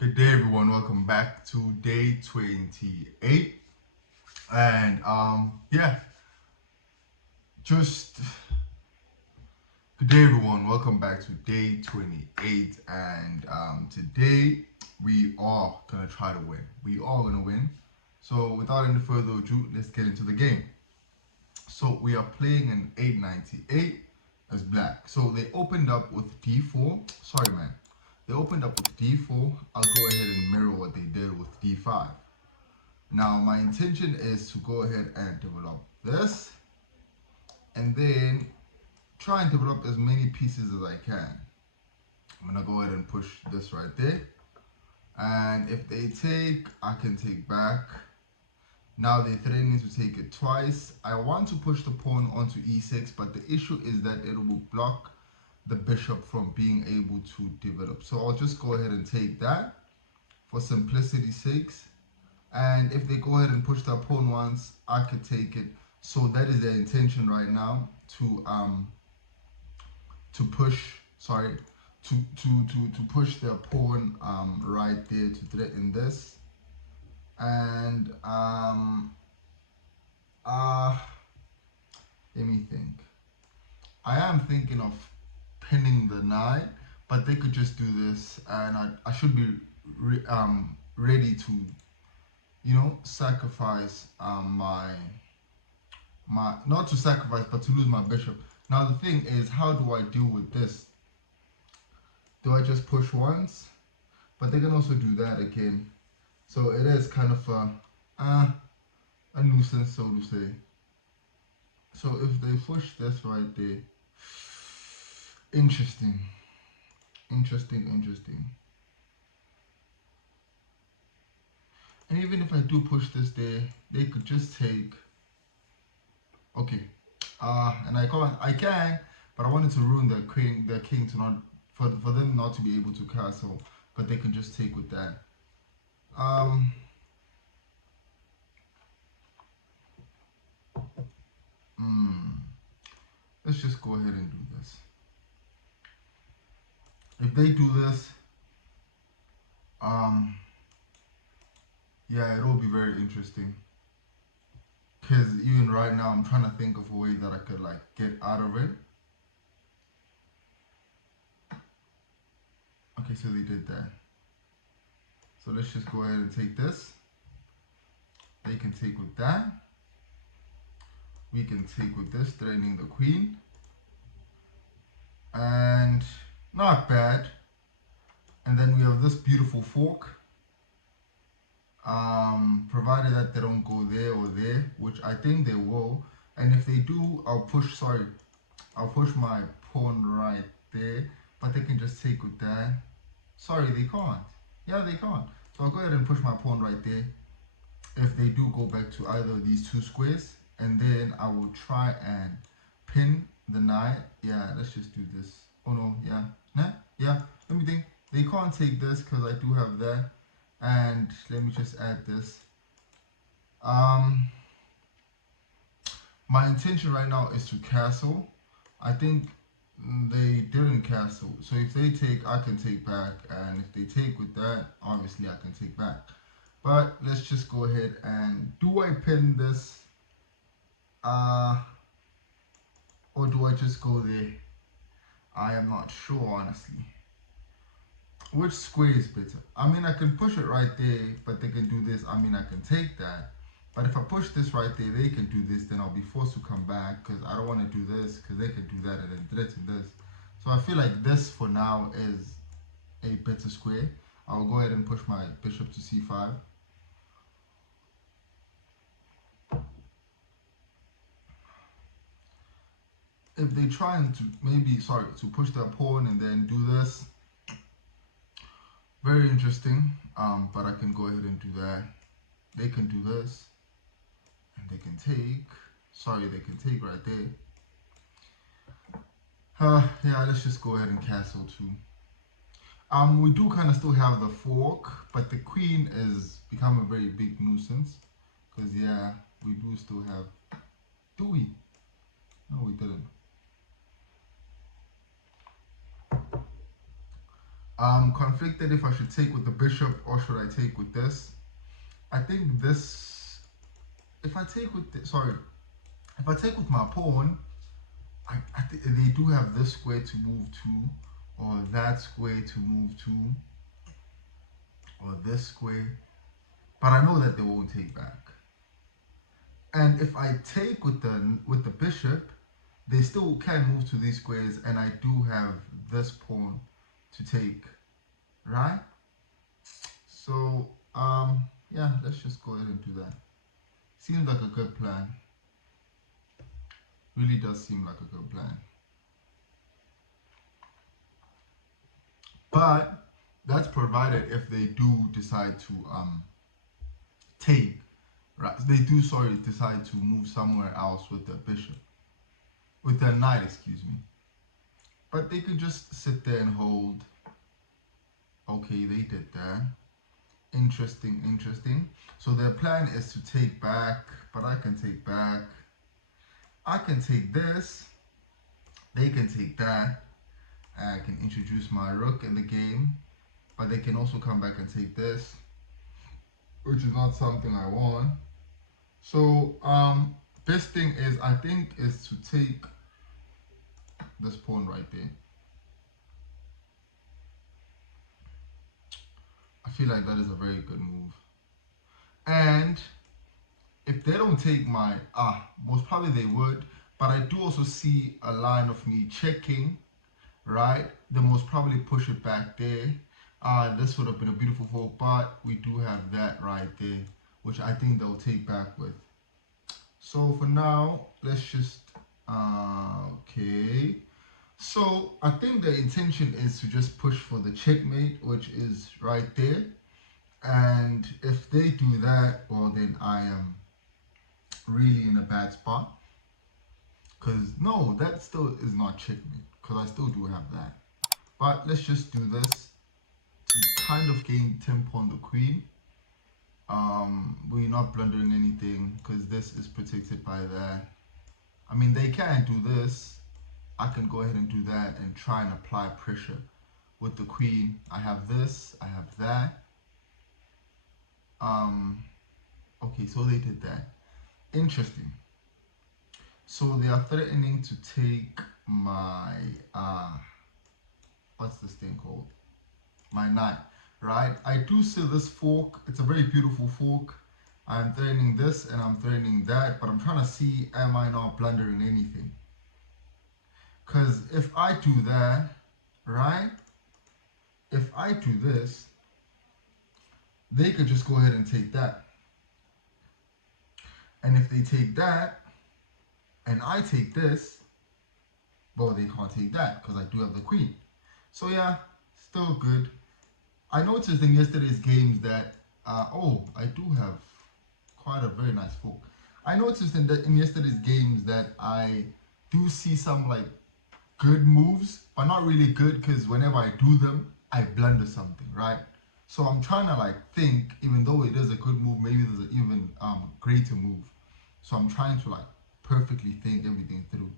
Good day, everyone. Welcome back to day 28. And yeah, just good day, everyone. Welcome back to day 28. And today we are gonna try to win. We are gonna win. So without any further ado, let's get into the game. So we are playing an 898 as black. So they opened up with d4. Sorry, man. They opened up with d4. I'll go ahead and mirror what they did with d5. Now my intention is to go ahead and develop this and then try and develop as many pieces as I can. I'm gonna go ahead and push this right there. And if they take, I can take back. Now they're threatening to take it twice. I want to push the pawn onto e6, but the issue is that it will block the bishop from being able to develop. So I'll just go ahead and take that for simplicity's sake. And if they go ahead and push the pawn once, I could take it. So that is their intention right now to push. Sorry, to push their pawn right there to threaten this. And uh, let me think. I am thinking of pinning the knight, but they could just do this, and I should be ready to sacrifice my not to sacrifice but to lose my bishop. Now the thing is, how do I deal with this? Do I just push once? But they can also do that again. So it is kind of a nuisance, so to say. So if they push this right there, interesting, interesting. And even if I do push this there, they could just take. Okay, and I can, but I wanted to ruin the king to not for them not to be able to castle, but they can just take with that. Um, hmm, let's just go ahead and do this. If they do this, um, yeah, it'll be very interesting. Cause even right now, I'm trying to think of a way that I could like get out of it. Okay, so they did that. So let's just go ahead and take this. They can take with that. We can take with this, threatening the queen. And not bad. And then we have this beautiful fork. Provided that they don't go there or there, which I think they will. And if they do, I'll push my pawn right there, but they can just take with that. Sorry, they can't. Yeah, they can't. So I'll go ahead and push my pawn right there. If they do go back to either of these two squares, and then I will try and pin the knight. Yeah, let's just do this. Oh no, yeah, nah, yeah. Let me think. They can't take this because I do have that. And let me just add this. Um, my intention right now is to castle. I think they didn't castle. So if they take, I can take back. And if they take with that, obviously I can take back. But let's just go ahead and do I pin this? Or do I just go there? I am not sure, honestly. Which square is better? I mean, I can push it right there, but they can do this. I mean, I can take that. But if I push this right there, they can do this, then I'll be forced to come back because I don't want to do this because they can do that and then threaten this. So I feel like this for now is a better square. I'll go ahead and push my bishop to c5. If they try and to push their pawn and then do this, very interesting. But I can go ahead and do that. They can do this, and they can take. Sorry, they can take right there. Yeah, let's just go ahead and castle too. We do kind of still have the fork, but the queen is become a very big nuisance. Because yeah, we do still have. Do we? No, we didn't. Conflicted if I should take with the bishop or should I take with this. I think this, if I take with this, sorry, if I take with my pawn, I think they do have this square to move to, or that square to move to, or this square, but I know that they won't take back. And if I take with the bishop, they still can move to these squares, and I do have this pawn to take, right? So yeah, let's just go ahead and do that. Seems like a good plan. Really does seem like a good plan. But that's provided if they do decide to take, right? They do, sorry, decide to move somewhere else with the bishop, with the knight, excuse me. But they could just sit there and hold. Okay, they did that. Interesting, interesting. So their plan is to take back, but I can take back. I can take this. They can take that. I can introduce my rook in the game, but they can also come back and take this, which is not something I want. So best thing is, I think, is to take this pawn right there. I feel like that is a very good move. And if they don't take my, most probably they would, but I do also see a line of me checking, right? They most probably push it back there. This would have been a beautiful fold, but we do have that right there, which I think they'll take back with. So for now, let's just, okay. So I think the intention is to just push for the checkmate, which is right there. And if they do that, well, then I am really in a bad spot. Because no, that still is not checkmate, because I still do have that. But let's just do this to kind of gain tempo on the queen. We're not blundering anything because this is protected by that. I mean, they can do this. I can go ahead and do that and try and apply pressure with the queen. I have this, I have that. Okay, so they did that. Interesting. So they are threatening to take my what's this thing called? My knight, right? I do see this fork. It's a very beautiful fork. I'm threatening this and I'm threatening that, but I'm trying to see, am I not blundering anything? Because if I do that, right? If I do this, they could just go ahead and take that. And if they take that, and I take this, well, they can't take that because I do have the queen. So yeah, still good. I noticed in yesterday's games that, I do have quite a very nice fork. I noticed in yesterday's games that I do see some like good moves, but not really good because whenever I do them, I blunder something, right? So I'm trying to like think, even though it is a good move, maybe there's an even greater move. So I'm trying to like perfectly think everything through.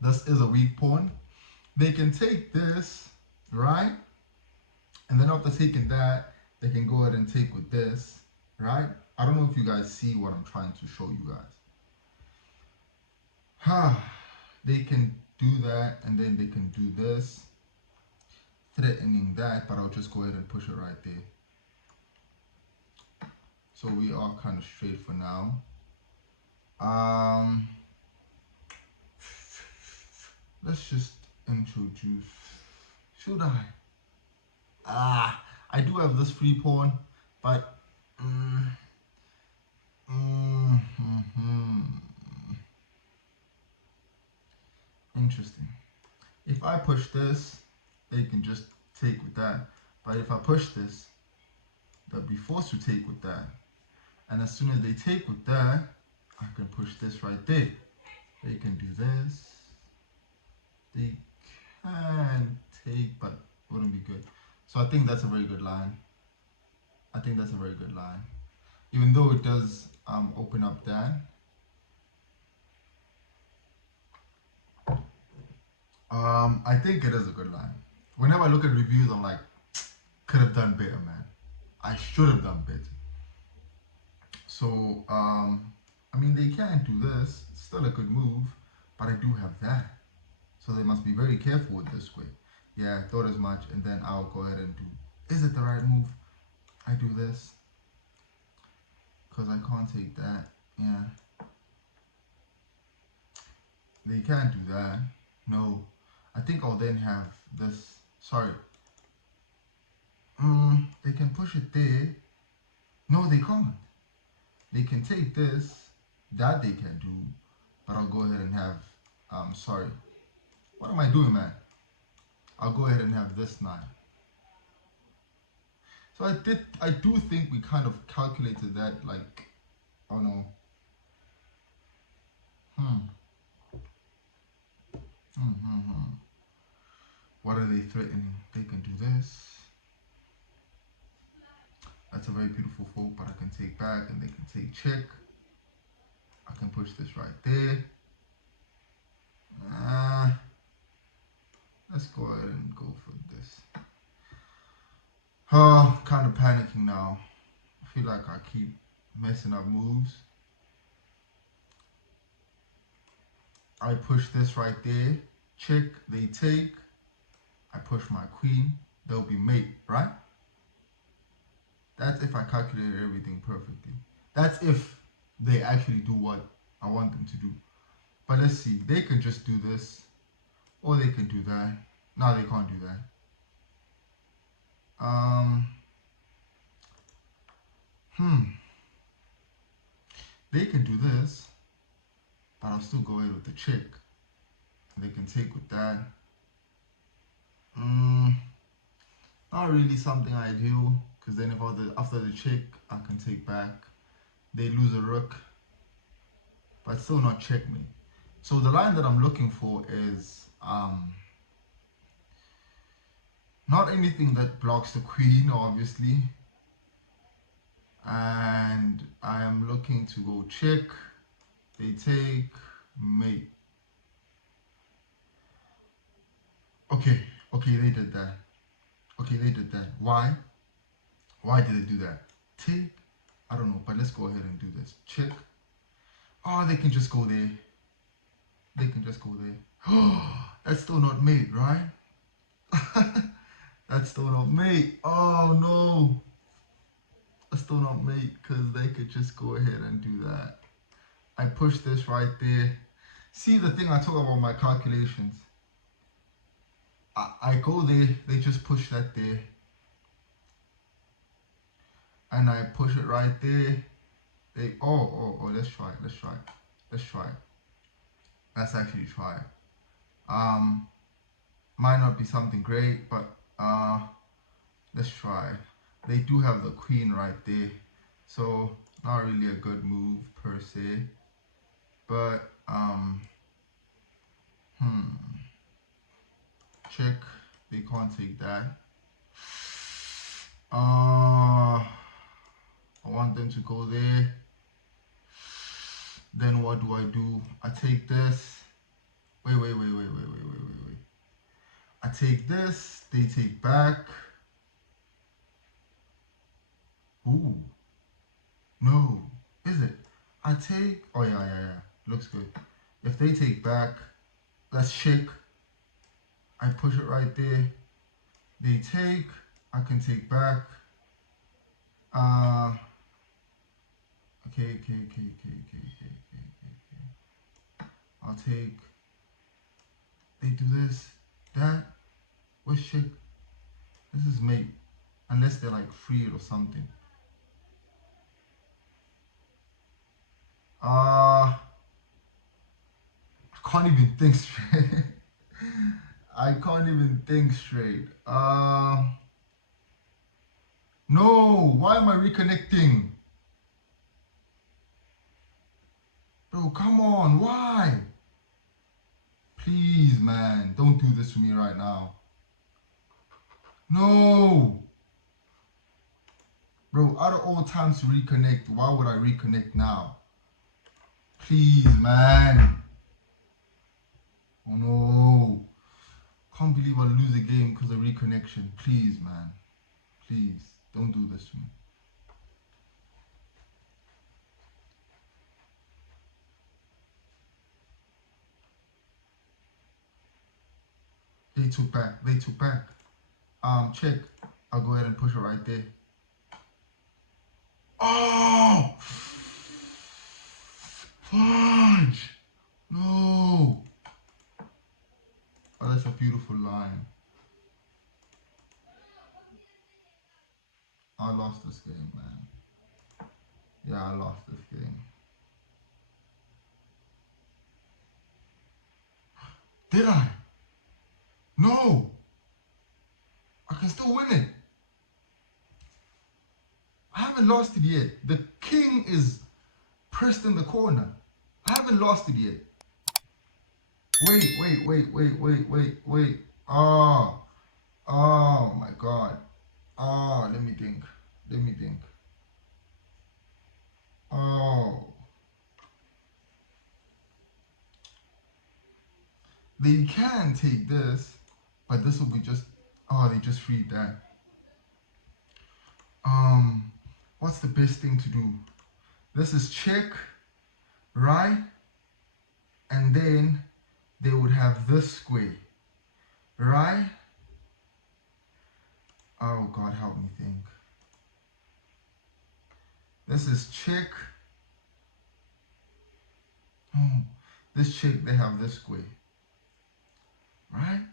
This is a weak pawn. They can take this, right? And then after taking that, they can go ahead and take with this, right? I don't know if you guys see what I'm trying to show you guys. They can do that, and then they can do this, threatening that, but I'll just go ahead and push it right there. So we are kind of straight for now. Let's just introduce, should I? I do have this free pawn, but interesting. If I push this, they can just take with that. But if I push this, they'll be forced to take with that. And as soon as they take with that, I can push this right there. They can do this. They can take, but it wouldn't be good. So I think that's a very good line. I think that's a very good line. Even though it does open up that. I think it is a good line. Whenever I look at reviews, I'm like, could have done better, man. I should have done better. So, I mean, they can do this. It's still a good move, but I do have that. So they must be very careful with this way. Yeah, I thought as much, and then I'll go ahead and do. Is it the right move? I do this because I can't take that. Yeah, they can't do that. No, I think I'll then have this. Sorry. They can push it there. No, they can't. They can take this. That they can do, but I'll go ahead and have. Sorry. What am I doing, man? I'll go ahead and have this 9. So I do think we kind of calculated that, like, oh no. Hmm. What are they threatening? They can do this. That's a very beautiful fold, but I can take back and they can take check. I can push this right there. Let's go ahead and go for this. Kind of panicking now. I feel like I keep messing up moves. I push this right there. Check, they take. I push my queen. They'll be mate, right? That's if I calculated everything perfectly. That's if they actually do what I want them to do. But let's see. They can just do this. Or they can do that. No, they can't do that. They can do this. But I'll still go ahead with the check. They can take with that. Not really something ideal. Because then if after the check, I can take back. They lose a rook. But still not checkmate. So the line that I'm looking for is not anything that blocks the queen, obviously. And I am looking to go check. They take mate. Okay, they did that. Okay, they did that. Why? Why did they do that? Take? I don't know, but let's go ahead and do this. Check. Oh, they can just go there. They can just go there. Oh, that's still not mate, right? That's still not mate. Oh no. That's still not mate because they could just go ahead and do that. I push this right there. See the thing I talk about my calculations. I go there, they just push that there. And I push it right there. They let's try it. Let's actually try it. Might not be something great, but let's try. They do have the queen right there, so not really a good move per se. But check. They can't take that. I want them to go there. Then what do? I take this. Wait. I take this. They take back. Ooh. No. Is it? I take. Oh yeah. Looks good. If they take back, let's check. I push it right there. They take. I can take back. Okay. I'll take. They do this. That. What's check? This is mate. Unless they're like freed or something. I can't even think straight. I can't even think straight. No, why am I reconnecting? Bro, come on, why? Please, man, don't do this to me right now. No. Bro, out of all times to reconnect, why would I reconnect now? Please, man. Oh no. Can't believe I lose a game because of reconnection. Please, man. Please, don't do this to me. They took back. They took back. Check. I'll go ahead and push it right there. Oh! Fudge! No! Oh, that's a beautiful line. I lost this game, man. Yeah, I lost this game. Did I? No! I can still win it. I haven't lost it yet. The king is pressed in the corner. I haven't lost it yet. Wait. Oh my god. Let me think. Let me think. Oh. They can take this, but this will be just, they just freed that. What's the best thing to do? This is check, right? And then they would have this square, right? Oh God, help me think. This is check. Oh, this check, they have this square, right?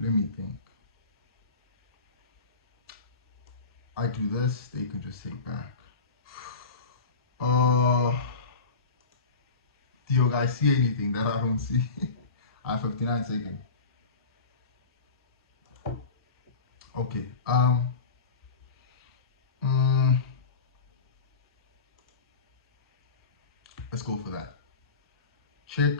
Let me think. I do this, they can just take back. Do you guys see anything that I don't see? I have 59 seconds. Okay. Let's go for that. Check.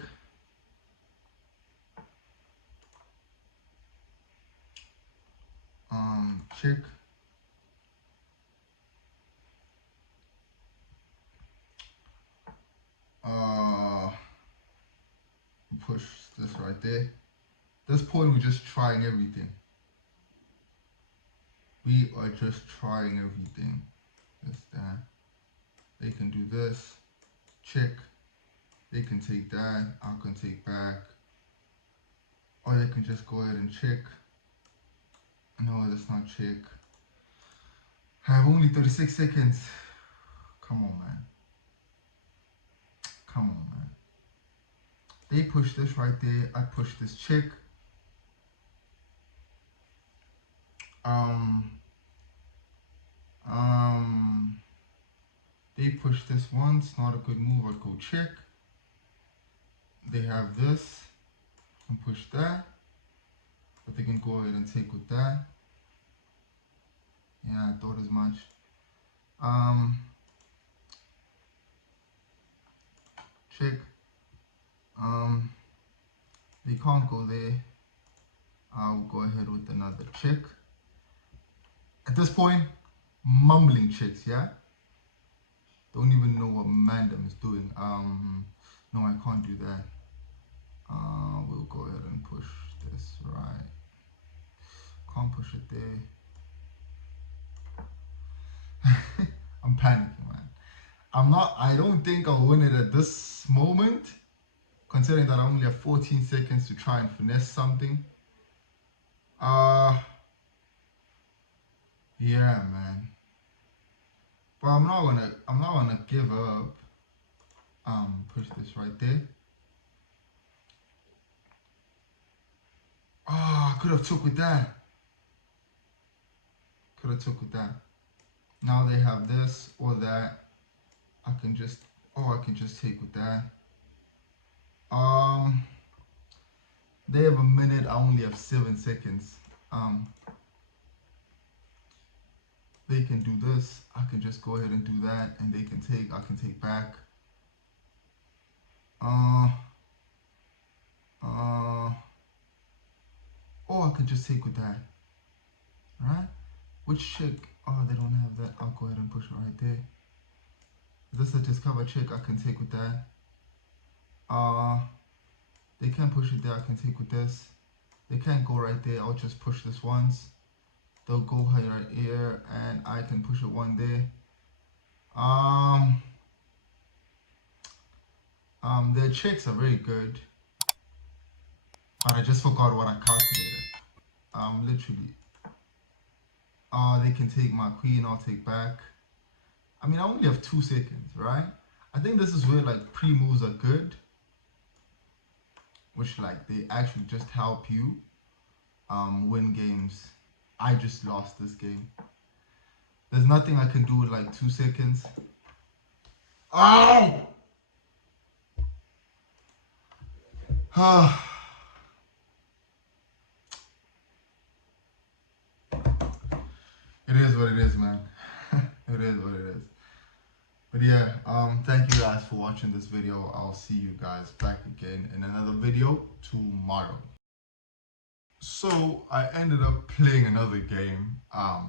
Check. Push this right there. This point, we're just trying everything. We are just trying everything. This, that. They can do this. Check. They can take that. I can take back. Or they can just go ahead and check. No, that's not check. I have only 36 seconds. Come on, man. Come on, man. They push this right there. I push this check. They push this once. Not a good move. I'd go check. They have this. And push that. But they can go ahead and take with that. Yeah, I thought as much. Check. They can't go there. I'll go ahead with another check. At this point, mumbling checks, yeah? Don't even know what Mandem is doing. No, I can't do that. We'll go ahead and push this, right? Can't push it there. I'm panicking, man. I don't think I'll win it at this moment, considering that I only have 14 seconds to try and finesse something. Yeah, man. But I'm not gonna give up. Push this right there. I could have took with that. Could have took with that. Now they have this or that. I can just take with that. They have a minute. I only have 7 seconds. They can do this. I can just go ahead and do that, and they can take. I can take back. Or I can just take with that. Right? Which check? Oh, they don't have that. I'll go ahead and push it right there. Is this a discover check? I can take with that. They can't push it there. I can take with this. They can't go right there. I'll just push this once. They'll go right here, and I can push it one there. Their checks are very good, but I just forgot what I calculated. Literally. They can take my queen. I'll take back. I mean, I only have 2 seconds, right? I think this is where like pre-moves are good, which like they actually just help you win games. I just lost this game. There's nothing I can do with like 2 seconds. Oh! It is what it is, man. It is what it is. But yeah, thank you guys for watching this video. I'll see you guys back again in another video tomorrow. So I ended up playing another game. I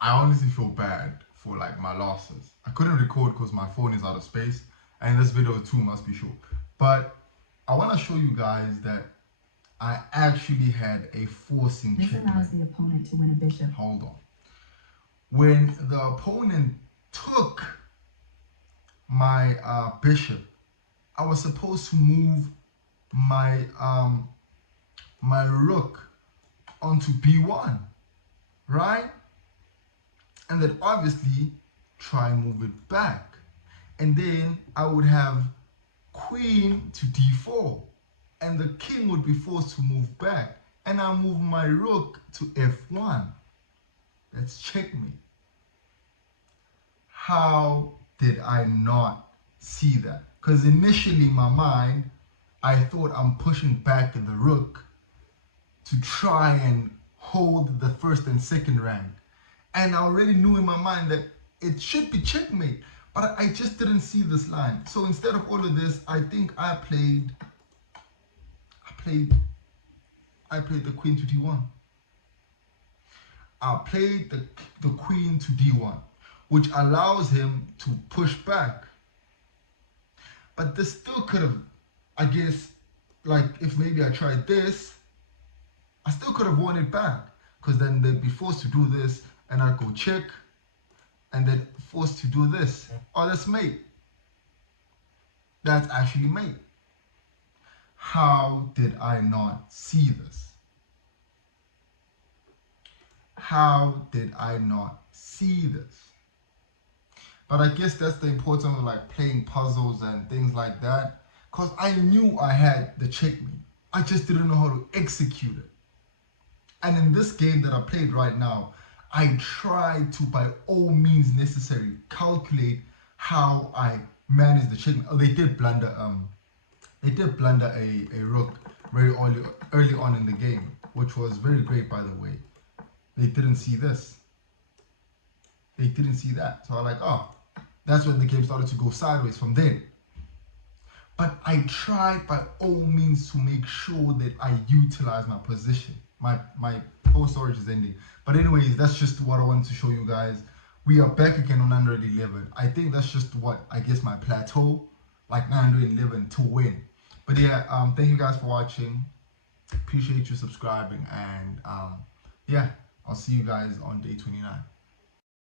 honestly feel bad for like my losses. I couldn't record because my phone is out of space, and this video too must be short. But I want to show you guys that I actually had a forcing check. This allows the opponent to win a bishop. Hold on. When the opponent took my bishop, I was supposed to move my my rook onto b1, right? And then obviously try and move it back, and then I would have queen to d4, and the king would be forced to move back, and I move my rook to f1. That's checkmate. How did I not see that? Because initially in my mind, I thought I'm pushing back the rook to try and hold the first and second rank. And I already knew in my mind that it should be checkmate, but I just didn't see this line. So instead of all of this, I think I played the queen to d1. I played the queen to d1, which allows him to push back. But this still could have, I guess, like if maybe I tried this, I still could have won it back, because then they'd be forced to do this, and I'd go check, and then forced to do this. Oh, that's mate. That's actually mate. How did I not see this? How did I not see this? But I guess that's the importance of like playing puzzles and things like that, because I knew I had the checkmate. I just didn't know how to execute it. And in this game that I played right now, I tried to, by all means necessary, calculate how I managed the checkmate. Oh, they did blunder a rook very early on in the game, which was very great, by the way. They didn't see this. They didn't see that. So I'm like, oh, that's when the game started to go sideways from then. But I tried by all means to make sure that I utilize my position. My whole storage is ending. But anyways, that's just what I wanted to show you guys. We are back again on 911. I think that's just what, I guess, my plateau, like 911 to win. But yeah, thank you guys for watching. Appreciate you subscribing, and yeah, I'll see you guys on day 29.